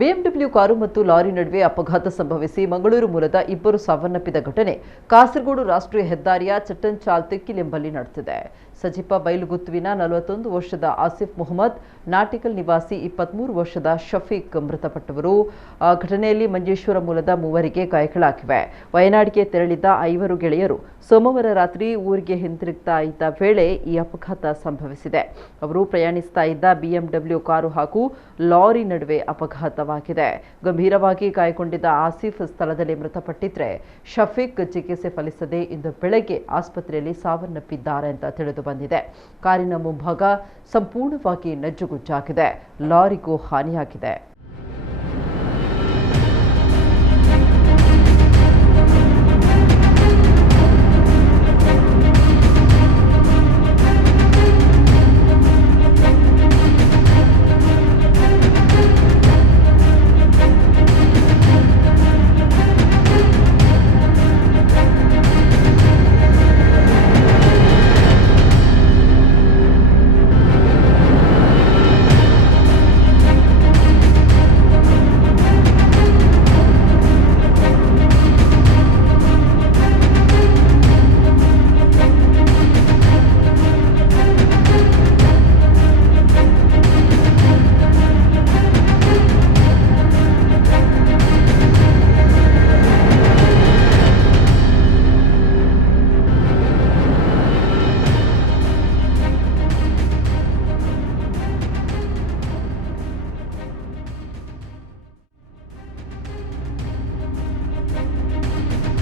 BMW car ಮತ್ತು lorry ನಡುವೆ ಅಪಘಾತ ಸಂಭವಿಸಿ ಮಂಗಳೂರು ಮೂಲದ ಇಬ್ಬರು ಸಾವನ್ನಪ್ಪಿದ ಘಟನೆ ಕಾಸರಗೋಡು ರಾಷ್ಟ್ರೀಯ ಹೆದ್ದಾರಿಯ ಚಟ್ಟಂಚಾಲ್ ತೆಕ್ಕಿಲ್ ಎಂಬಲ್ಲಿ ನಡೆದಿದೆ. ಸಜಿಪ ಬೈಲುಗುತ್ತುವಿನ 41 ವರ್ಷದ ಆಸಿಫ್ ಮೊಹಮ್ಮದ್, ನಾಟಿಕಲ್ ನಿವಾಸಿ 23 ವರ್ಷದ ಶಫೀಕ್ ಮೃತಪಟ್ಟವರು. ಘಟನೆಯಲ್ಲಿ ಮಂಜೇಶ್ವರ ಮೂಲದ ಮೂವರಿಗೆ ಗಾಯಗಳಾಗಿವೆ. ವಯನಾಡಿಗೆ ತೆರಳಿದ್ದ 5 ಗೆಳೆಯರು ಸೋಮವಾರ ರಾತ್ರಿ ಊರಿಗೆ ಹಿಂತಿರುಗ್ತಾ ಇದ್ದ ವೇಳೆ ಈ ಅಪಘಾತ ಸಂಭವಿಸಿದೆ. ಅವರು ಪ್ರಯಾಣಿಸ್ತಾ ಇದ್ದ ಬಿಎಂಡಬ್ಲ್ಯೂ ಕಾರು ಹಾಗೂ ಲಾರಿ ನಡುವೆ ಅಪಘಾತವಾಗಿದೆ. ಗಂಭೀರವಾಗಿ ಗಾಯಗೊಂಡಿದ್ದ ಆಸಿಫ್ ಸ್ಥಳದಲ್ಲೇ ಮೃತಪಟ್ಟಿದ್ರೆ, ಶಫೀಕ್ ಚಿಕಿತ್ಸೆ ಫಲಿಸದೆ ಇಂದು ಬೆಳಗ್ಗೆ ಆಸ್ಪತ್ರೆಯಲ್ಲಿ ಸಾವನ್ನಪ್ಪಿದ್ದಾರೆ ಅಂತ ತಿಳಿದು ಬಂದಿದೆ. ಕಾರಿನ ಮುಂಭಾಗ ಸಂಪೂರ್ಣವಾಗಿ ನಜ್ಜುಗುಜ್ಜಾಗಿದೆ. ಲಾರಿಗೂ ಹಾನಿಯಾಗಿದೆ.